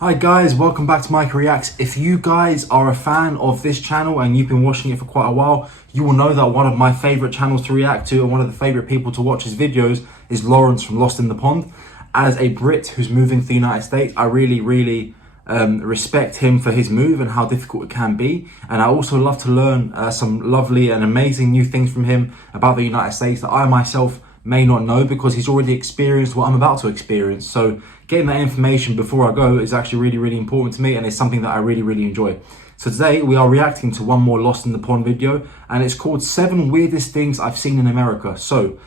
Hi guys, welcome back to Mikey Reacts. If you guys are a fan of this channel and you've been watching it for quite a while, you will know that one of my favorite channels to react to and one of the favorite people to watch his videos is Laurence from Lost in the Pond. As a Brit who's moving to the United States, I really respect him for his move and how difficult it can be. And I also love to learn some lovely and amazing new things from him about the United States that I myself may not know because he's already experienced what I'm about to experience. So getting that information before I go is actually really important to me, and it's something that I really enjoy. So today we are reacting to one more Lost in the Pond video, and it's called 7 Weirdest Things I've Seen in America. So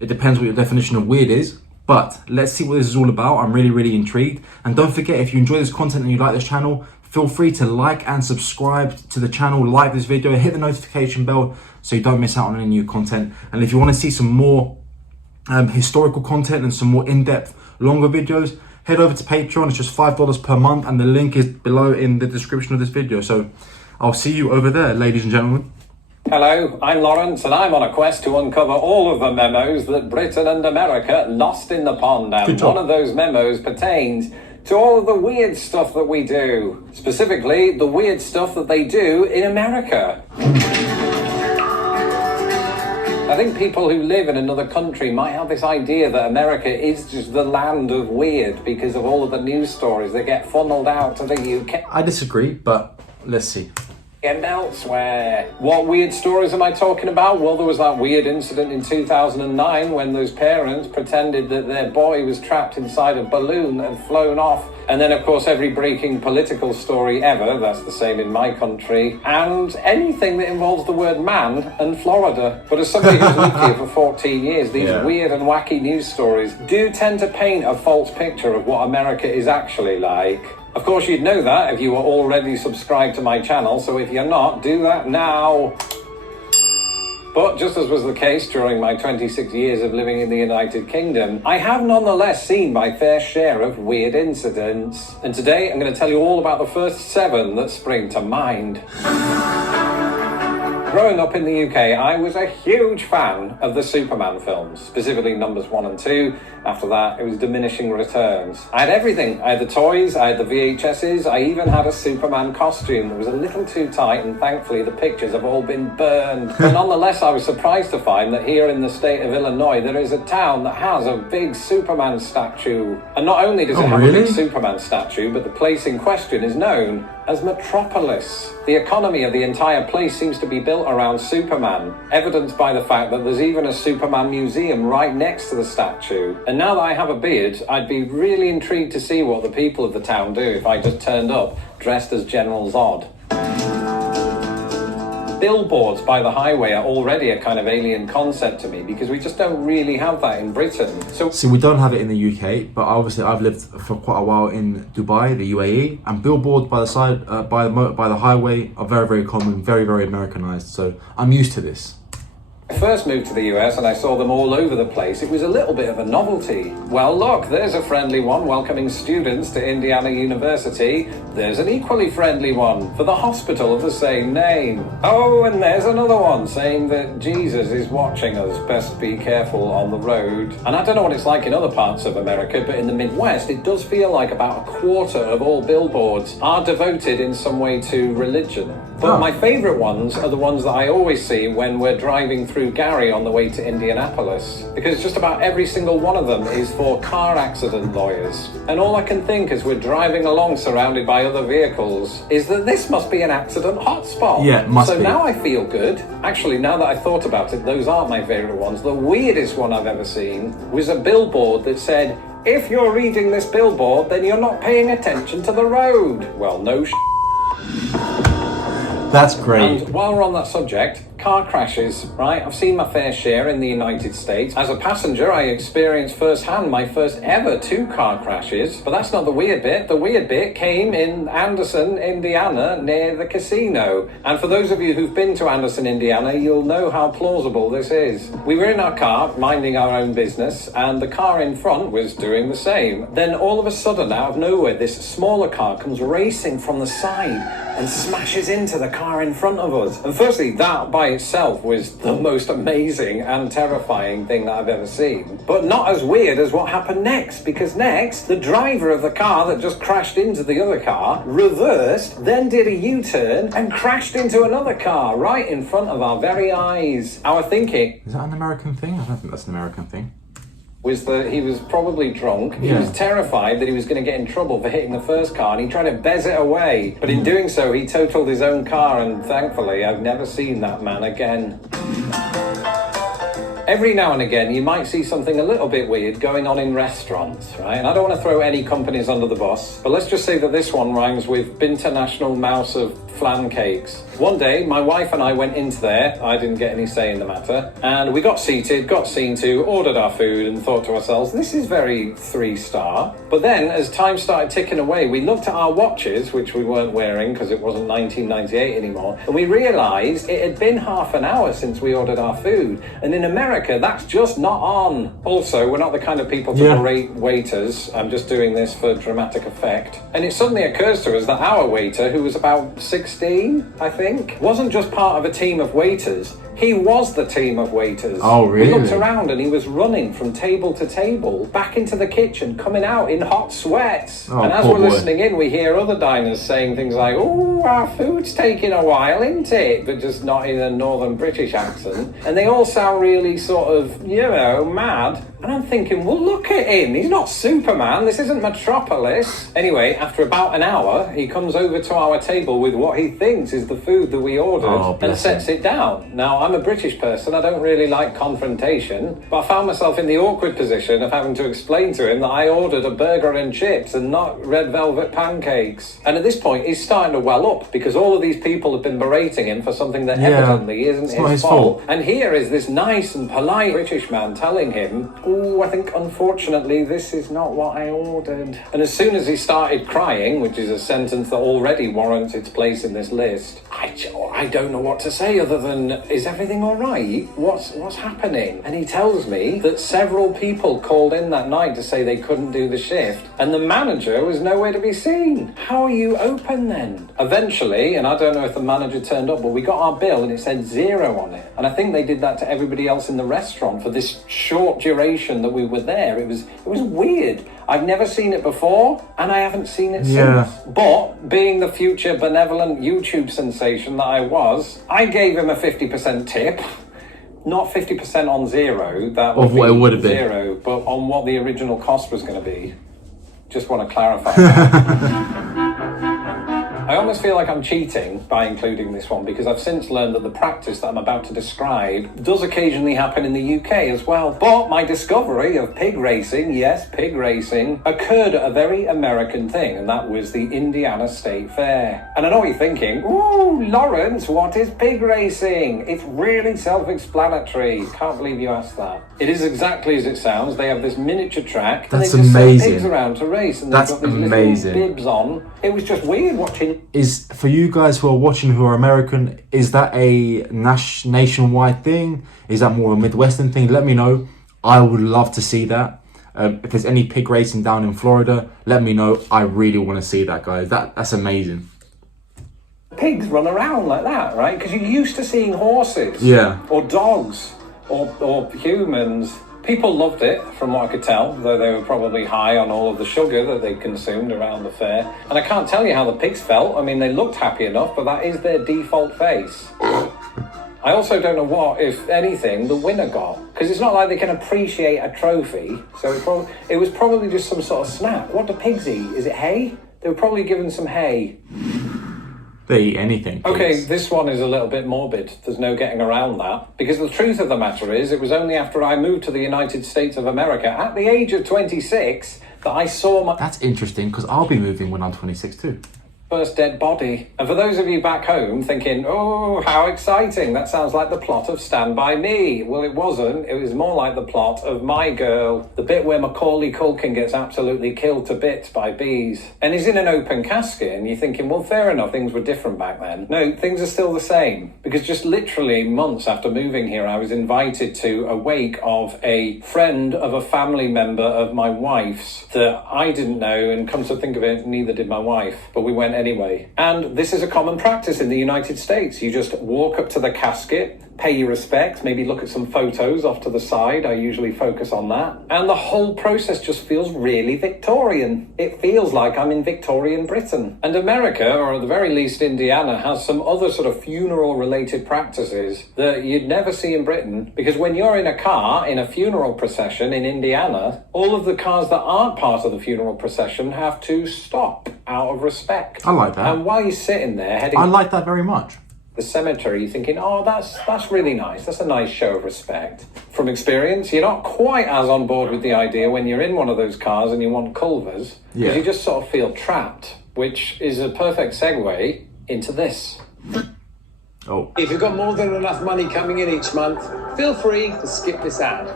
it depends what your definition of weird is, but let's see what this is all about. I'm really intrigued. And don't forget, if you enjoy this content and you like this channel, feel free to like and subscribe to the channel, like this video, hit the notification bell so you don't miss out on any new content. And if you want to see some more historical content and some more in-depth, longer videos, head over to Patreon. It's just $5 per month, and the link is below in the description of this video. So I'll see you over there, ladies and gentlemen. Hello, I'm Laurence, and I'm on a quest to uncover all of the memos that Britain and America lost in the pond. And one of those memos pertains to all of the weird stuff that we do. Specifically, the weird stuff that they do in America. I think people who live in another country might have this idea that America is just the land of weird because of all of the news stories that get funneled out to the UK. I disagree, but let's see. And elsewhere. What weird stories am I talking about? Well, there was that weird incident in 2009 when those parents pretended that their boy was trapped inside a balloon and flown off. And then, of course, every breaking political story ever, that's the same in my country, and anything that involves the word man and Florida. But as somebody who's lived here for 14 years, these weird and wacky news stories do tend to paint a false picture of what America is actually like. Of course, you'd know that if you were already subscribed to my channel, so if you're not, do that now. But just as was the case during my 26 years of living in the United Kingdom, I have nonetheless seen my fair share of weird incidents. And today I'm going to tell you all about the first 7 that spring to mind. Growing up in the UK, I was a huge fan of the Superman films, specifically numbers 1 and 2. After that, it was diminishing returns. I had everything. I had the toys, I had the VHSs, I even had a Superman costume that was a little too tight, and thankfully the pictures have all been burned. But nonetheless, I was surprised to find that here in the state of Illinois, there is a town that has a big Superman statue. And not only does it have a big Superman statue, but the place in question is known as Metropolis. The economy of the entire place seems to be built around Superman, evidenced by the fact that there's even a Superman museum right next to the statue. And now that I have a beard, I'd be really intrigued to see what the people of the town do if I just turned up dressed as General Zod. Billboards by the highway are already a kind of alien concept to me because we just don't really have that in Britain. So see, we don't have it in the UK, but obviously I've lived for quite a while in Dubai, the UAE, and billboards by the side, by the highway are very common, very Americanized. So I'm used to this. I first moved to the US and I saw them all over the place. It was a little bit of a novelty. Well, look, there's a friendly one welcoming students to Indiana University. There's an equally friendly one for the hospital of the same name. Oh, and there's another one saying that Jesus is watching us. Best be careful on the road. And I don't know what it's like in other parts of America, but in the Midwest, it does feel like about a quarter of all billboards are devoted in some way to religion. But my favorite ones are the ones that I always see when we're driving through Gary on the way to Indianapolis, because just about every single one of them is for car accident lawyers. And all I can think as we're driving along surrounded by other vehicles is that this must be an accident hotspot. Yeah, it must be. So now I feel good. Actually, now that I thought about it, those aren't my favorite ones. The weirdest one I've ever seen was a billboard that said, "If you're reading this billboard, then you're not paying attention to the road." Well, no That's great. And while we're on that subject, car crashes, right? I've seen my fair share in the United States. As a passenger, I experienced firsthand my first ever 2 car crashes. But that's not the weird bit. The weird bit came in Anderson, Indiana, near the casino. And for those of you who've been to Anderson, Indiana, you'll know how plausible this is. We were in our car, minding our own business, and the car in front was doing the same. Then all of a sudden, out of nowhere, this smaller car comes racing from the side and smashes into the car in front of us. And firstly, that by itself was the most amazing and terrifying thing that I've ever seen. But not as weird as what happened next, because next, the driver of the car that just crashed into the other car reversed, then did a U-turn and crashed into another car right in front of our very eyes. Our thinking... Is that an American thing? I don't think that's an American thing. Was that he was probably drunk. He was terrified that he was going to get in trouble for hitting the first car, and he tried to bez it away. But in doing so, he totaled his own car, and thankfully, I've never seen that man again. Every now and again, you might see something a little bit weird going on in restaurants, right? And I don't want to throw any companies under the bus, but let's just say that this one rhymes with International Mouse of Flan Cakes. One day, my wife and I went into there. I didn't get any say in the matter. And we got seated, got seen to, ordered our food, and thought to ourselves, this is very 3-star. But then, as time started ticking away, we looked at our watches, which we weren't wearing because it wasn't 1998 anymore, and we realised it had been half an hour since we ordered our food. And in America, that's just not on. Also, we're not the kind of people to berate waiters. I'm just doing this for dramatic effect. And it suddenly occurs to us that our waiter, who was about 16, I think, wasn't just part of a team of waiters. He was the team of waiters. Oh, really? We looked around and he was running from table to table, back into the kitchen, coming out in hot sweats. Oh, and as we're listening in, we hear other diners saying things like, oh, our food's taking a while, isn't it? But just not in a northern British accent. And they all sound really sort of, you know, mad. And I'm thinking, well, look at him. He's not Superman. This isn't Metropolis. Anyway, after about an hour, he comes over to our table with what he thinks is the food that we ordered and sets it down. Now, I'm a British person. I don't really like confrontation, but I found myself in the awkward position of having to explain to him that I ordered a burger and chips and not red velvet pancakes. And at this point, he's starting to well up because all of these people have been berating him for something that evidently isn't his fault. And here is this nice and polite British man telling him, oh, I think unfortunately this is not what I ordered. And as soon as he started crying, which is a sentence that already warrants its place in this list, I don't know what to say other than, is everything all right? What's happening? And he tells me that several people called in that night to say they couldn't do the shift, and the manager was nowhere to be seen. How are you open then? Eventually, and I don't know if the manager turned up, but we got our bill and it said 0 on it. And I think they did that to everybody else in the restaurant for this short duration that we were there. It was weird. I've never seen it before, and I haven't seen it since. But, being the future benevolent YouTube sensation that I was, I gave him a 50% tip. Not 50% on 0, that would of what it would have been. 0, but on what the original cost was going to be. Just want to clarify that. I almost feel like I'm cheating by including this one because I've since learned that the practice that I'm about to describe does occasionally happen in the UK as well. But my discovery of pig racing, yes, pig racing, occurred at a very American thing, and that was the Indiana State Fair. And I know what you're thinking, ooh, Laurence, what is pig racing? It's really self-explanatory. Can't believe you asked that. It is exactly as it sounds. They have this miniature track, and they just send pigs around to race, and they've got these little bibs on. It was just weird watching. Is, for you guys who are watching who are American, is that a nationwide thing? Is that more a Midwestern thing? Let me know. I would love to see that. If there's any pig racing down in Florida, let me know. I really want to see that, guys. That's amazing. Pigs run around like that, right? Because you're used to seeing horses, or dogs, or humans. People loved it, from what I could tell, though they were probably high on all of the sugar that they consumed around the fair. And I can't tell you how the pigs felt. I mean, they looked happy enough, but that is their default face. I also don't know what, if anything, the winner got. Because it's not like they can appreciate a trophy. So it was probably just some sort of snack. What do pigs eat? Is it hay? They were probably given some hay. They eat anything. Okay, this one is a little bit morbid. There's no getting around that. Because the truth of the matter is, it was only after I moved to the United States of America at the age of 26 that I saw my... That's interesting, because I'll be moving when I'm 26 too. First dead body. And for those of you back home thinking, oh, how exciting, that sounds like the plot of Stand By Me. Well, it wasn't. It was more like the plot of My Girl, the bit where Macaulay Culkin gets absolutely killed to bits by bees. And he's in an open casket, and you're thinking, well, fair enough, things were different back then. No, things are still the same. Because just literally months after moving here, I was invited to a wake of a friend of a family member of my wife's that I didn't know, and come to think of it, neither did my wife. But we went anyway. And this is a common practice in the United States. You just walk up to the casket, pay your respects, maybe look at some photos off to the side. I usually focus on that. And the whole process just feels really Victorian. It feels like I'm in Victorian Britain. And America, or at the very least Indiana, has some other sort of funeral-related practices that you'd never see in Britain. Because when you're in a car in a funeral procession in Indiana, all of the cars that aren't part of the funeral procession have to stop out of respect. I like that. And while you're sitting there heading... I like that very much. The cemetery, you're thinking, oh, that's really nice. That's a nice show of respect. From experience, you're not quite as on board with the idea when you're in one of those cars and you want Culvers, because you just sort of feel trapped, which is a perfect segue into this. Oh. If you've got more than enough money coming in each month, feel free to skip this ad.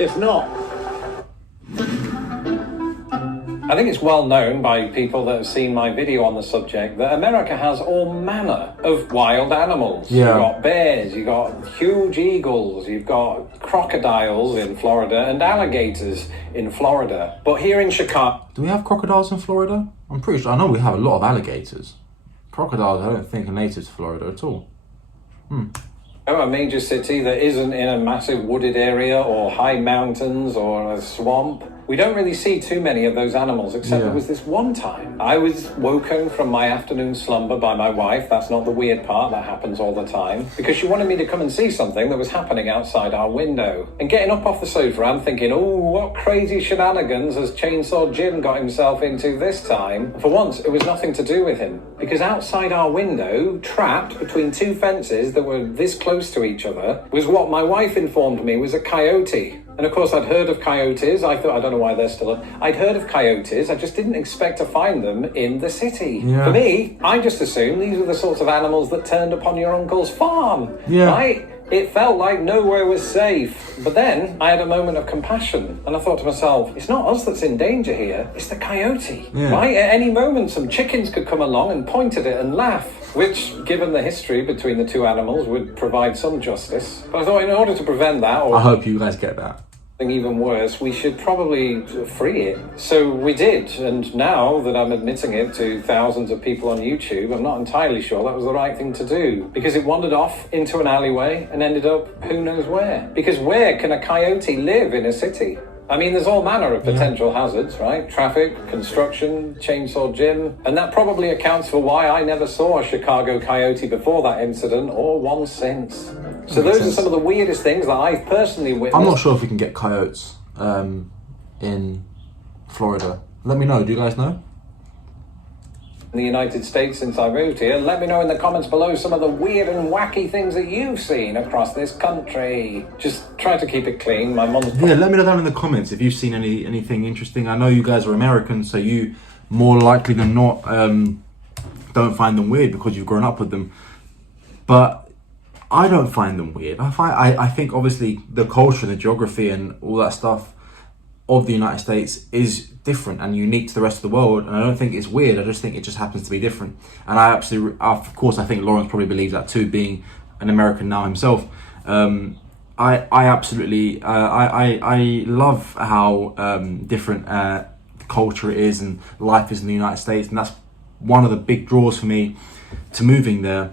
If not, I think it's well known by people that have seen my video on the subject that America has all manner of wild animals. Yeah. You've got bears, you've got huge eagles, you've got crocodiles in Florida and alligators in Florida. But here in Chicago... Do we have crocodiles in Florida? I'm pretty sure. I know we have a lot of alligators. Crocodiles, I don't think, are native to Florida at all. A major city that isn't in a massive wooded area or high mountains or a swamp. We don't really see too many of those animals, except there was this one time. I was woken from my afternoon slumber by my wife. That's not the weird part, that happens all the time. Because she wanted me to come and see something that was happening outside our window. And getting up off the sofa, I'm thinking, oh, what crazy shenanigans has Chainsaw Jim got himself into this time? For once, it was nothing to do with him. Because outside our window, trapped between two fences that were this close to each other, was what my wife informed me was a coyote. And of course, I'd heard of coyotes. I don't know why they're still up. I'd heard of coyotes. I just didn't expect to find them in the city. Yeah. For me, I just assumed these were the sorts of animals that turned up on your uncle's farm. Yeah. Right? It felt like nowhere was safe. But then I had a moment of compassion and I thought to myself, it's not us that's in danger here, it's the coyote. Yeah. Right? At any moment, some chickens could come along and point at it and laugh, which, given the history between the two animals, would provide some justice. But I thought in order to prevent that, or I hope you guys get that. even worse, we should probably free it. So we did, and now that I'm admitting it to thousands of people on YouTube, I'm not entirely sure that was the right thing to do, because it wandered off into an alleyway and ended up who knows where. Because where can a coyote live in a city? I mean, there's all manner of potential hazards, right? Traffic, construction, Chainsaw Jim. And that probably accounts for why I never saw a Chicago coyote before that incident, or one since. So those are some of the weirdest things that I've personally witnessed. I'm not sure if we can get coyotes in Florida. Let me know. Do you guys know? In the United States since I moved here. Let me know in the comments below some of the weird and wacky things that you've seen across this country. Just try to keep it clean. My mum's... Yeah, let me know down in the comments if you've seen anything interesting. I know you guys are American, so you more likely than not don't find them weird because you've grown up with them. But I don't find them weird. I think obviously the culture, the geography and all that stuff of the United States is different and unique to the rest of the world, and I don't think it's weird. I just think it just happens to be different. And of course, I think Laurence probably believes that too, being an American now himself. I absolutely I love how different culture it is and life is in the United States, and that's one of the big draws for me to moving there.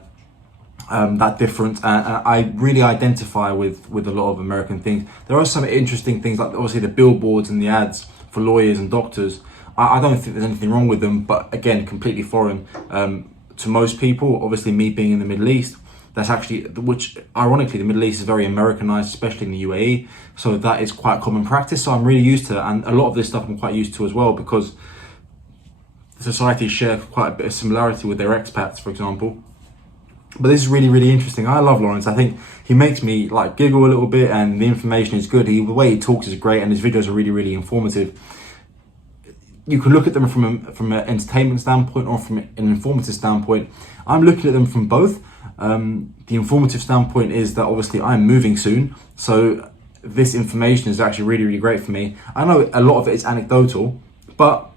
That different, and I really identify with a lot of American things. There are some interesting things, like obviously the billboards and the ads for lawyers and doctors. I don't think there's anything wrong with them, but again, completely foreign to most people. Obviously, me being in the Middle East, that's actually, which ironically, the Middle East is very Americanized, especially in the UAE. So that is quite common practice. So I'm really used to that, and a lot of this stuff I'm quite used to as well, because societies share quite a bit of similarity with their expats, for example. But this is really, really interesting. I love Laurence. I think he makes me like giggle a little bit, and the information is good. The way he talks is great, and his videos are really, really informative. You can look at them from an entertainment standpoint or from an informative standpoint. I'm looking at them from both. The informative standpoint is that obviously I'm moving soon, so this information is actually really, really great for me. I know a lot of it is anecdotal, but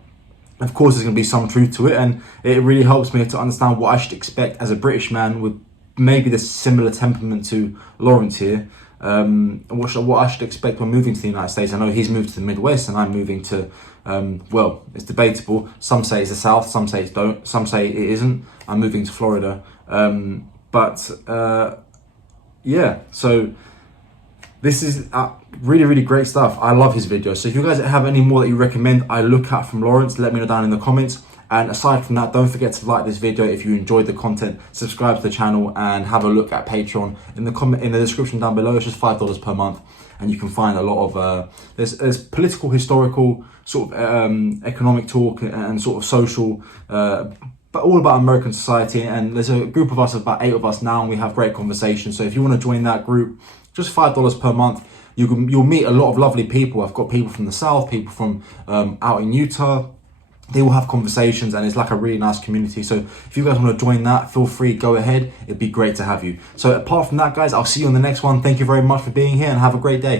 of course, there's going to be some truth to it, and it really helps me to understand what I should expect as a British man with maybe the similar temperament to Laurence here. what I should expect when moving to the United States. I know he's moved to the Midwest and I'm moving to, well, it's debatable. Some say it's the South, some say it's don't, some say it isn't. I'm moving to Florida. Yeah, so this is really, really great stuff. I love his videos. So if you guys have any more that you recommend I look at from Laurence, let me know down in the comments. And aside from that, don't forget to like this video if you enjoyed the content, subscribe to the channel, and have a look at Patreon. In the description down below, it's just $5 per month, and you can find a lot of there's political, historical, sort of economic talk and sort of social, but all about American society. And there's a group of us, about 8 of us now, and we have great conversations. So if you want to join that group, just $5 per month. You'll meet a lot of lovely people. I've got people from the South, people from out in Utah. They will have conversations, and it's like a really nice community. So if you guys want to join that, feel free, go ahead. It'd be great to have you. So apart from that, guys, I'll see you on the next one. Thank you very much for being here, and have a great day.